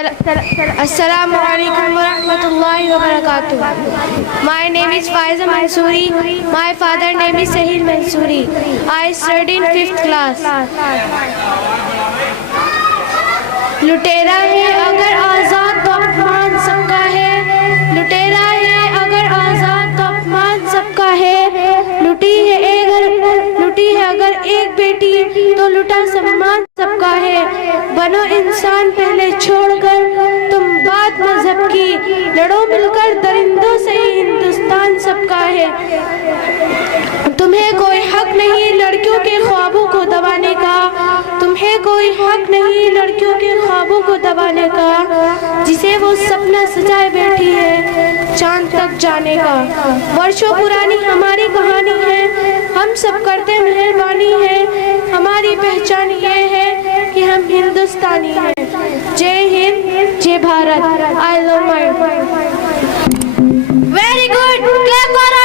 Assalamu alaikum wa rahmatullahi wa barakatuh. My name is Faiza Mansoori. My father name is Sahil Mansoori. I study in 5th class. लुटेरा है अगर आज़ाद तो अपमान सबका है, लुटेरा है अगर आज़ाद तो अपमान सबका है, लुटी है अगर एक बेटी तो लुटा सम्मान सबका है। बनो इंसान पहले छोड़कर तुम बात मजहब की, लड़ो मिलकर दरिंदों से हिंदुस्तान सबका है। तुम्हें कोई हक नहीं लड़कियों के ख्वाबों को दबाने का, तुम्हें कोई हक नहीं लड़कियों के ख्वाबों को दबाने का, जिसे वो सपना सजाए बैठी है चांद तक जाने का। वर्षों पुरानी हमारी कहानी है, हम सब करते मेहरबानी है, हमारी पहचान ये है कि हम हिंदुस्तानी हैं। जय हिंद, जय Bharat. I love my. Very good, clap करो।